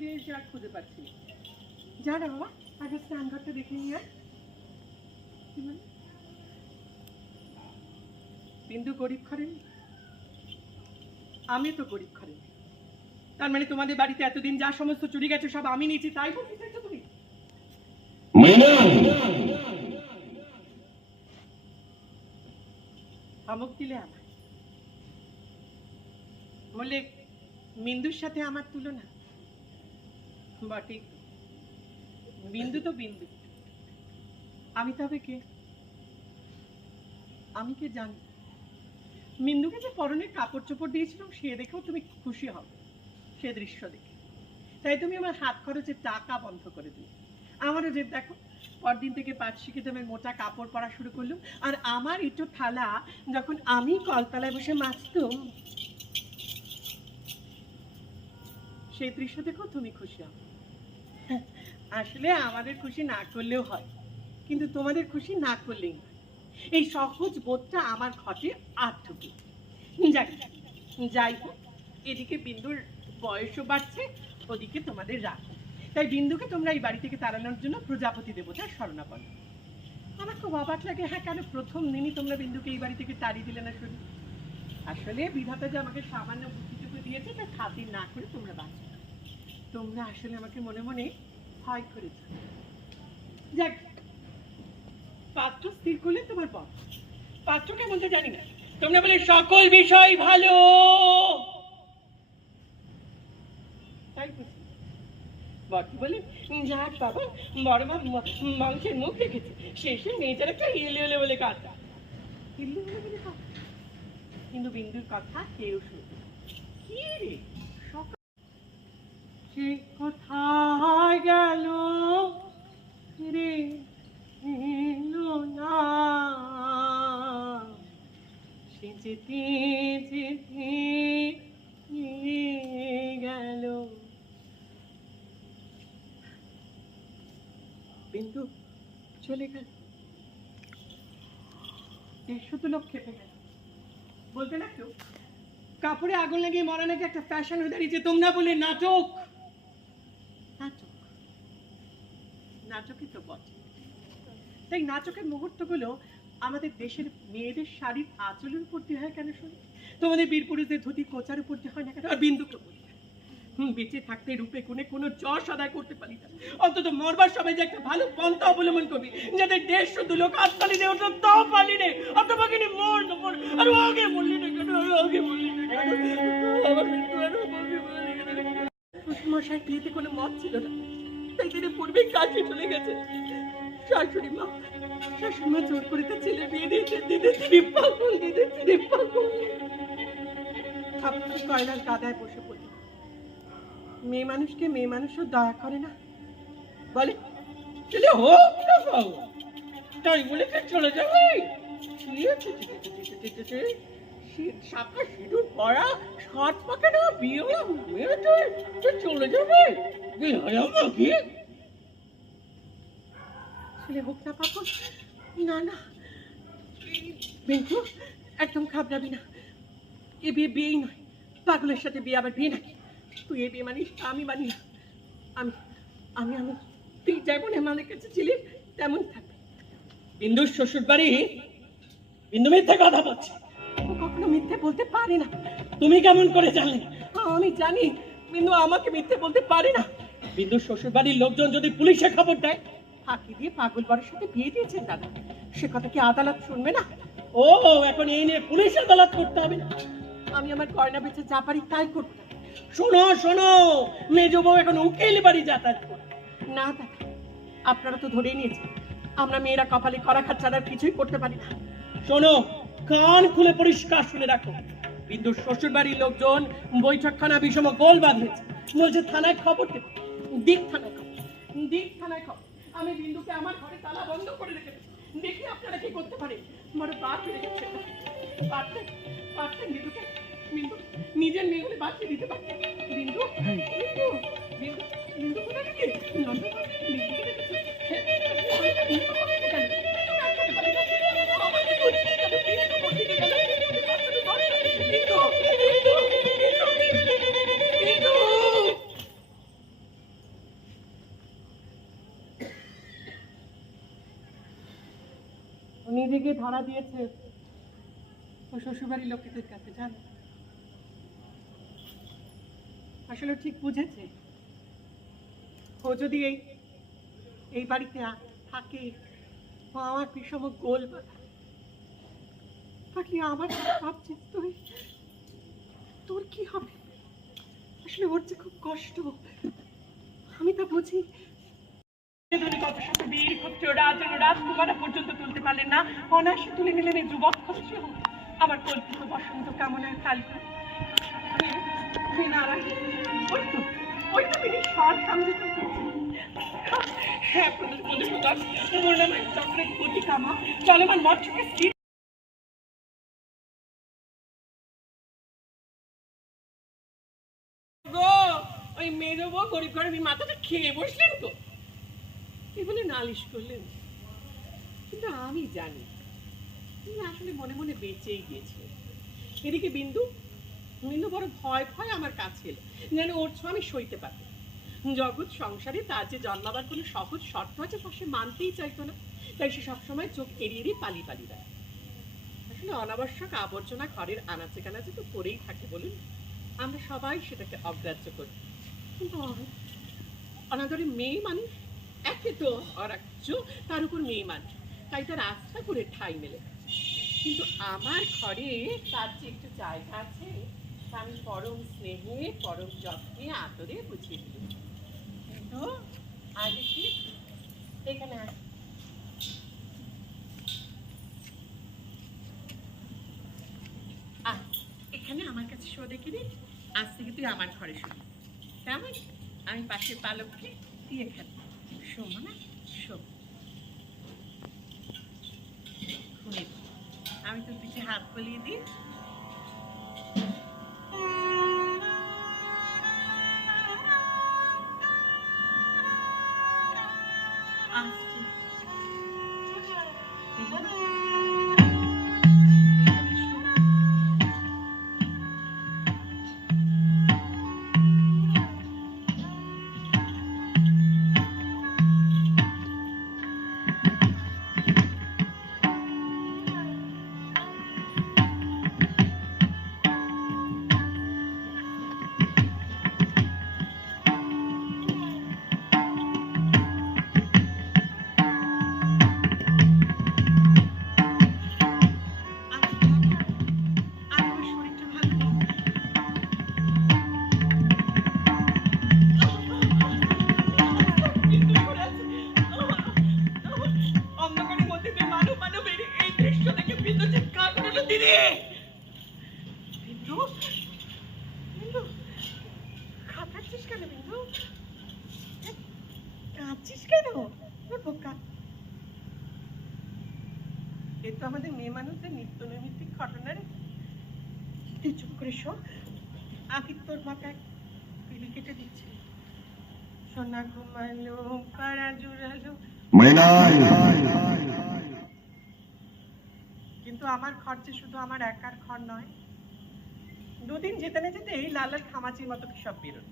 ফিরে এসে আর খুঁজে পাচ্ছি না। যা না বাবা, আগে স্নানঘরটা দেখে নিয়ে আয়। বিন্দু গরিব ঘরের, আমি তো গরিব ঘরের। তার মানে তোমাদের বাড়িতে এতদিন যা সমস্ত চুরি গেছে সব আমি নিয়েছি, তাই বলতে চাইছো তুমি? ধমক দিলে আমার, বললে বিন্দুর সাথে আমার তুলনা। বটে, বিন্দু তো বিন্দু, আমি তবে কে? আমি কে জানি? বিন্দুকে যে পরনে কাপড় চোপড় দিয়েছিলাম সে দেখেও তুমি খুশি হবে, সে দৃশ্য দেখে। তাই তুমি আমার হাত খরচের টাকা বন্ধ করে দিলে। আমারও যে দেখো, পরদিন থেকে পাট শিখে তুমি মোটা কাপড় পরা শুরু করলাম। আর আমার ইটো থালা যখন আমি কলতলায় বসে মাজতুম, সেই দৃশ্য দেখো তুমি খুশি হবে। আসলে আমাদের খুশি না করলেও হয়, কিন্তু তোমাদের খুশি না করলেই হয়। এই সহজ বোধটা আমার ঘটে আর ঢুকে। যাই হোক, এদিকে বিন্দুর বয়সও বাড়ছে, ওদিকে তোমাদের রাগ। তাই বিন্দুকে তোমরা এই বাড়ি থেকে তাড়ানোর জন্য প্রজাপতি দেবতার শরণাপন্ন। আমার খুব অবাক লাগে, হ্যাঁ কেন প্রথম দিনই তোমরা বিন্দুকে এই বাড়ি থেকে তাড়িয়ে দিলে না শুনি? আসলে বিধাতা যে আমাকে সামান্য বুদ্ধিটুকু দিয়েছে তা খাতির না করে তোমরা বাঁচো। তোমরা আসলে আমাকে মনে মনে ভয় করেছ। যাক, পাত্র স্থির করলে তোমার বর। পাত্র কেমন তো জানি না, তোমরা বলে সকল বিষয় ভালো, তাই বুঝি বটি বলে যাক বাবা, বড় মা মাংসের মুখ রেখেছে, শেষে মেয়েটার একটা হিলে হলে বলে কথা, হিলে হলে বলে কথা। কিন্তু বিন্দুর কথা কেউ শুনবে কি রে? সে কোথায় গেল রে এলো না, সে যেতে যেতে গেল। বিন্দু চলে গেল, শুধু লোক খেপে গেল। বলতে না কেউ কাপড়ে আগুন লাগিয়ে মরা নাকি একটা ফ্যাশন হয়ে দাঁড়িয়েছে। তোমরা বলে নাটক, নাটক, নাটকই তো বটে। তাই নাটকের মুহূর্তগুলো আমাদের দেশের মেয়েদের শাড়ির আঁচলের উপর দিয়ে হয় কেন শুনি? তোমাদের বীর পুরুষদের ধুতি কোচার উপর দিয়ে হয় না কেন? আর বিন্দুকে বলি বেঁচে থাকতে রূপে গুণে কোনো যশ আদায় করতে পারি না, অন্তত মরবার সময় যে একটা ভালো পন্থা অবলম্বন করবি, যাদের দেশ শুধু লোক আত্মালি দেয়, ওটা তাও পারলি নে। অথবা কিনে মর না মর, আর আগে বললি না কেন? আগে বললি না কেন? আমার মৃত্যু আর আগে বললি কেন? মশাই বিয়েতে কোনো মত ছিল না, তাই তিনি পূর্বেই কাছে চলে গেছে। শাশুড়ি মা জোর করে তার ছেলে বিয়ে দিয়েছে, দিদি তিনি পাগল, দিদি তিনি পাগল। আপনি কয়লার কাদায় বসে পড়ি। মেয়ে মানুষকে মেয়ে মানুষও দয়া করে না, বলে চলে হোক না পাও, তাই বলে চলে যাবে। শাখা সিঁদুর পরা সাত পাকে না বিয়ে মেয়েটা চলে যাবে, ছেলে হোক না পাগল। না না বিন্দু, একদম ঘাবড়াবি না। এ বিয়ে বিয়েই নয়, পাগলের সাথে বিয়ে আবার বিয়ে নাকি? তুই এ বিয়ে মানিস, আমি মানি না। আমি আমি আমি তুই যেমন হেমালের কাছে ছিলি তেমন থাকবে। বিন্দুর শ্বশুর বাড়ি, বিন্দু মিথ্যে কথা বলছে। ও কখনো মিথ্যে বলতে পারে না। তুমি কেমন করে জানলে? আমি জানি বিন্দু আমাকে মিথ্যে বলতে পারে না। বিন্দুর শ্বশুর বাড়ির লোকজন যদি পুলিশে খবর দেয় ফাঁকি দিয়ে পাগল বরের সাথে বিয়ে দিয়েছেন দাদা, সে কথা কি আদালত শুনবে না? ও এখন এই নিয়ে পুলিশ আদালত করতে হবে না। আমি আমার গয়না বেচে যা পারি তাই করবো। শোনো শোনো, মেজ বউ এখন উকিল বাড়ি যাতায়াত করে না দাদা, আপনারা তো ধরেই নিয়েছেন আমরা মেয়েরা কপালে করা খাত ছাড়া কিছুই করতে পারি না। শোনো, কান খুলে পরিষ্কার শুনে রাখো, বিন্দুর শ্বশুর বাড়ির লোকজন বৈঠকখানা বিষম গোল বাঁধিয়েছে, বলছে থানায় খবর দেবে। দিক থানায় খবর, দিক থানায় খবর। আমি বিন্দুকে আমার ঘরে তালা বন্ধ করে রেখে দেখি আপনারা কি করতে পারেন। বড় বাদ হয়ে গেছে, পারতেন পারতেন বিন্দুকে, বিন্দু নিজের মেয়ে বলে বাঁচিয়ে দিতে পারতেন। বিন্দু বিন্দু বিন্দু বিন্দু কোথায় গেছে? রেগে গিয়ে ধরা দিয়েছে ও শ্বশুরবাড়ির লোকেদের কাছে, জানো? আসলে ঠিক বুঝেছে ও যদি এই বাড়িতে থাকে, ও আমার বিষম গোল থাকলে আমার ভাবছিস তোর কি হবে? আসলে ওর যে খুব কষ্ট, আমি তা বুঝি। কত শত বীর ক্ষত্র রাজকুমারা পর্যন্ত তুলতে পারলেন না, অনায়াসে তুলে নিলেন এই যুবক ক্ষত্র। আমার কল্পিত বসন্ত কামনার কালকে ওই তো তিনি স্বর সমঝোতা হ্যাঁ প্রদুর প্রদুর তোমার নামে চক্রের গতি কামা চলমান মৎস্যকে স্থির গো। ওই মেয়ের বউ গরিব ঘরে মাথাটা খেয়ে বসলেন তো, কি বলে নালিশ করলেন। কিন্তু আমি জানি তুমি আসলে মনে মনে বেঁচেই গিয়েছে। এদিকে বিন্দু বড় ভয় ভয় আমার কাছে এলো, যেন ওর ছোঁয়া আমি সইতে পারবো। জগৎ সংসারে তার যে জন্মাবার কোনো সহজ শর্ত আছে তা সে মানতেই চাইতো না, তাই সে সবসময় চোখ এড়িয়ে এড়িয়ে পালিয়ে পালিয়ে দেয়। আসলে অনাবশ্যক আবর্জনা ঘরের আনাচে কানাচে তো পড়েই থাকে বলুন, আমরা সবাই সেটাকে অগ্রাহ্য করি। কিন্তু অনাদরে মেয়ে মানুষ, একে তো অরাজ্য, তার উপর মেয়ে মানুষ, তাই তার আস্থা করে ঠাঁই মেলে। কিন্তু আমার ঘরে তার যে একটু জায়গা আছে তা আমি পরম স্নেহে পরম যত্নে আদরে বুঝিয়ে দিই। কিন্তু আজ কি এখানে এখানে আমার কাছে শো দেখিনি, আজ থেকে তুই আমার ঘরে শো কেমন? আমি পাশের পালককে তুই এখানে শো না শো। আমি তোর পিঠে হাত বলিয়ে দিই। এ তো আমাদের মেয়ে মানুষদের নিত্য নৈমিত্তিক ঘটনা রে। তুই চুপ করে শো, আমি তোর মাথায় পিলি কেটে দিচ্ছি। সোনা ঘুমালো পাড়া জুড়ালো, কিন্তু আমার খরচে শুধু আমার একার ঘর নয়, দুদিন যেতে না যেতে এই লালার খামাচির মতো কি সব বেরোলো।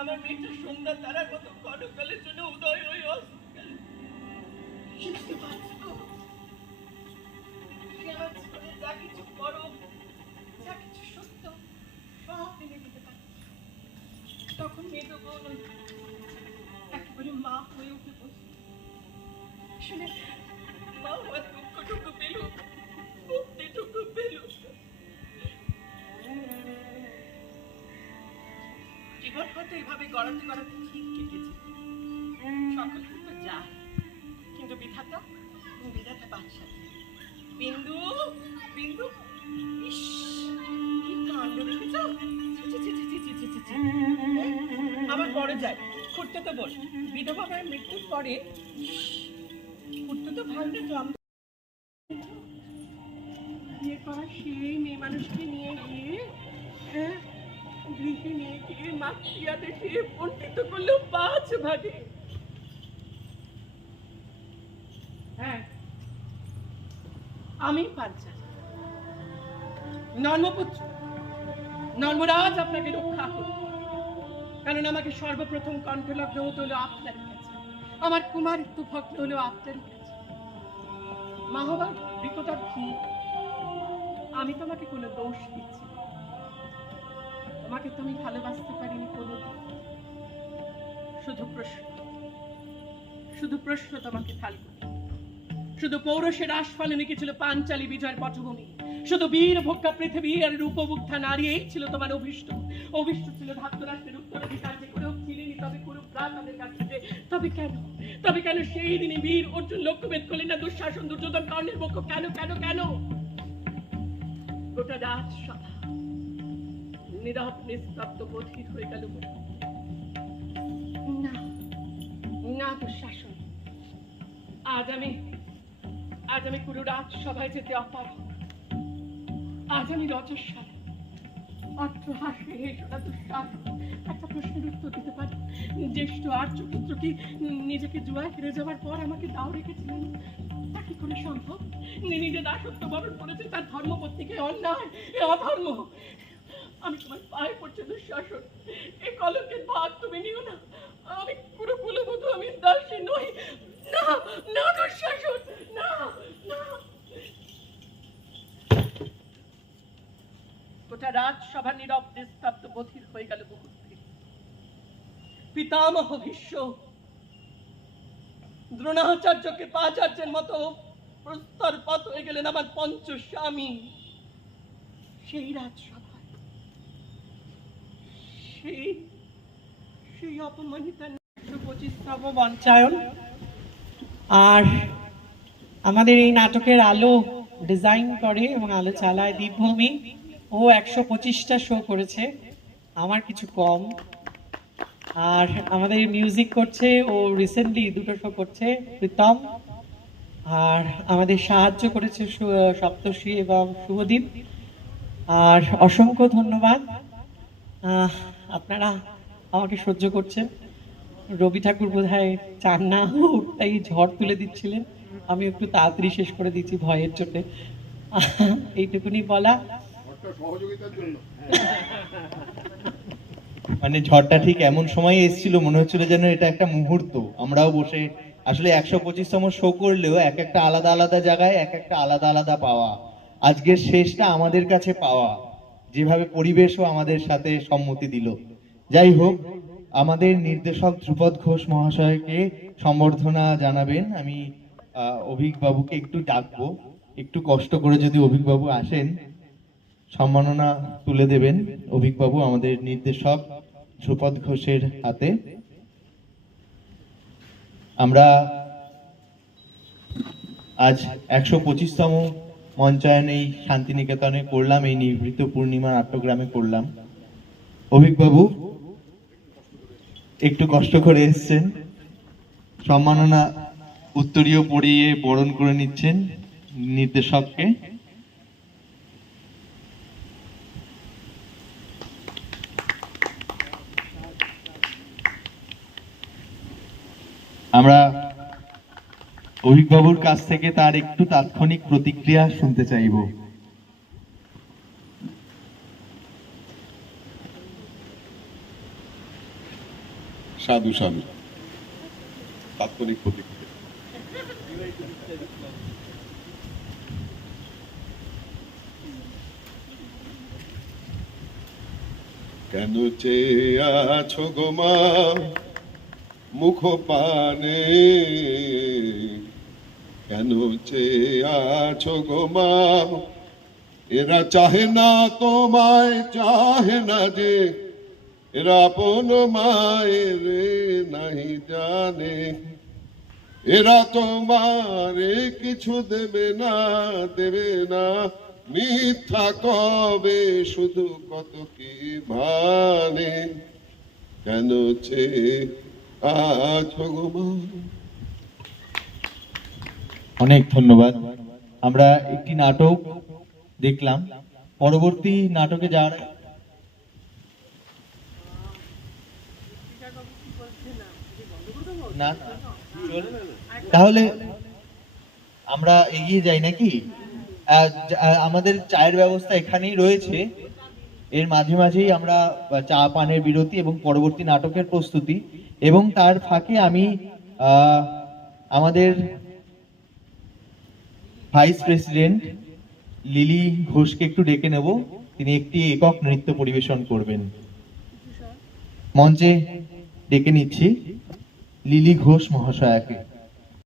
আমার মেয়েটা সন্ধ্যা তারার মতো ক্ষণকালের জন্য উদয় হয়ে যা কিছু করো, যা কিছু সত্য সব মেনে দিতে পারে। তখন মেয়েটা বোন একেবারে মা হয়ে উঠে বসে। আসলে মা হওয়ার দুঃখটুকু পেল, মুক্তিটুকু পেল। জীবন হয়তো এভাবে গড়াতে গড়াতে ঠিক কেটেছে, সকল তো যায়, কিন্তু বিধাতা বাদশা। বিন্দু বিন্দু ইস কি কাণ্ড দেখেছ? আমার বড় যায় খুঁড়তে তো বল, বিধবা মায়ের মৃত্যুর পরে খুঁড়তে তো ভাঙতে জন্ম বিয়ে করা সেই মেয়ে মানুষকে নিয়ে গিয়ে গৃহে নিয়ে গিয়ে মাতৃয়া দেখে বঞ্চিত করলো 5 ভাগে। হ্যাঁ আমি পাঞ্চা নর্মপুত্র, নর্মরাজ আপনাকে রক্ষা করুন, কারণ আমাকে সর্বপ্রথম কণ্ঠলগ্ন হতে হলো আপনারই কাছে, আমার কুমারিত্ব ভগ্ন হলো আপনারই কাছে। মা হবার বিকটার ঠিক, আমি তোমাকে কোনো দোষ দিচ্ছি না। তোমাকে তো আমি ভালোবাসতে পারিনি কোনোদিন। শুধু প্রশ্ন তোমাকে খালি করি। শুধু পৌরুষের আস্ফালনে কি ছিল পাঞ্চালী বিজয়ের পটভূমি, শুধু বীর ভোগ্যা পৃথিবী আর রূপবুদ্ধা নারী, এই ছিল তোমার অভিষ্ট। অভিষ্ট ছিল ধাত্ররাষ্ট্রের উত্তরাধিকার, যে করেও ছিলেনি তবে কুরুপ্রা তাদের কাছ থেকে। তবে কেন সেই দিনে বীর অর্জুন লক্ষ্যভেদ করলেন না দুঃশাসন দুর্যোধন কর্ণের পক্ষ? কেন কেন কেন? গোটা রাজসভা নীরব নিস্তব্ধ বধির হয়ে গেল। না না দুঃশাসন, আজ আমি পুরো রাজসভায় যেতে অপারগ। আজ আমি রজস্বলা অট্টহাস্যে হেসোনা দুঃশাসন। একটা প্রশ্নের উত্তর দিতে পারি? জ্যেষ্ঠ আর্যপুত্র কি নিজেকে জুয়ায় হেরে যাওয়ার পর আমাকে দাও রেখেছিলেন? তা কি করে সম্ভব? নিজে দাসত্ব বরণ করেছে তার ধর্মপত্নীকে। অন্যায়, এ অধর্ম। আমি তোমার পায়ে পড়ছি দুঃশাসন, এই কলঙ্কের ভাগ তুমি নিও না। আমি পুরো কুলবধূ, আমি দাসী নই। না না দুঃশাসন, না না। গোটা রাজসভা নীরব নিস্তব্ধ বধির হয়ে গেল মুহূর্তে। পিতামহ ভীষ্ম দ্রোণাচার্যকে পাচার্যের মতো প্রস্তর পথ হয়ে গেলেন আমার পঞ্চ স্বামী। সেই রাজসভায় সেই অপমানিতা 125তম মঞ্চায়ন। আর আমাদের এই নাটকের আলো ডিজাইন করে এবং আলো চালায় দীপভূমি। ও 125টা শো করেছে, আমার কিছু কম। আর আমাদের মিউজিক করছে ও রিসেন্টলি 2টো শো করছে, প্রীতম। আর আমাদের সাহায্য করেছে সপ্তর্ষি এবং শুভদীপ। আর অসংখ্য ধন্যবাদ, আপনারা আমাকে সহ্য করছেন। রবি ঠাকুর বোধহয় চান না তাই ঝড় তুলে দিচ্ছিলেন, আমি একটু তাড়াতাড়ি শেষ করে দিচ্ছি ভয়ের জন্য। এইটুকুনি বলা। মানে ঝড়টা ঠিক এমন সময় এসেছিল, মনে হচ্ছিল যেন এটা একটা মুহূর্ত। আমরাও বসে আসলে 125তম শো করলেও এক একটা আলাদা আলাদা জায়গায় এক একটা আলাদা আলাদা পাওয়া। আজকের শেষটা আমাদের কাছে পাওয়া, যেভাবে পরিবেশও আমাদের সাথে সম্মতি দিল। যাই হোক, আমাদের নির্দেশক ধ্রুপদ ঘোষ মহাশয়কে সম্বর্ধনা জানাবেন। আমি অভিক বাবুকে একটু ডাকবো, একটু কষ্ট করে যদি অভিক বাবু আসেন, সম্মাননা তুলে দেবেন অভিক বাবু আমাদের নির্দেশক ধ্রুপদ ঘোষের হাতে। আমরা আজ 125তম মঞ্চায়ন এই শান্তিনিকেতনে করলাম, এই নিভৃত পূর্ণিমা নাট্যগ্রামে করলাম। অভিক বাবু একটু কষ্ট করে এসছেন, সম্মাননা উত্তরীয় পরিয়ে বরণ করে নিচ্ছেন নির্দেশককে। আমরা অভিক বাবুর কাছ থেকে তার একটু তাৎক্ষণিক প্রতিক্রিয়া শুনতে চাইব। সাধু সাধু, তাৎক্ষণিক প্রতিক্রিয়া। কেন চেয়ে আছো গো মা মুখ পানে, কেন চেয়ে আছো গো মা? এরা চাহে না তোমায়, চাহে না যে এরা আপন মায়ের নাহি জানে। এরা তোমারে কিছু দেবে না, দেবে না, মিথ্যা কবে শুধু কত কি ভানে। কেন চেয়ে আছো গো মা? অনেক ধন্যবাদ। আমরা একটি নাটক দেখলাম, পরবর্তী নাটকে যাওয়ার না, তাহলে আমরা এগিয়ে যাই নাকি? আমাদের চায়ের ব্যবস্থা এখানেই রয়েছে, এর মাঝে মাঝেই আমরা চা পানের বিরতি এবং পরবর্তী নাটকের প্রস্তুতি, এবং তার ফাঁকে আমি আমাদের ভাইস প্রেসিডেন্ট লিলি ঘোষকে একটু ডেকে নেব, তিনি একটি একক নৃত্য পরিবেশন করবেন। মঞ্চে ডেকে নিচ্ছি লিলি ঘোষ মহাশয়াকে।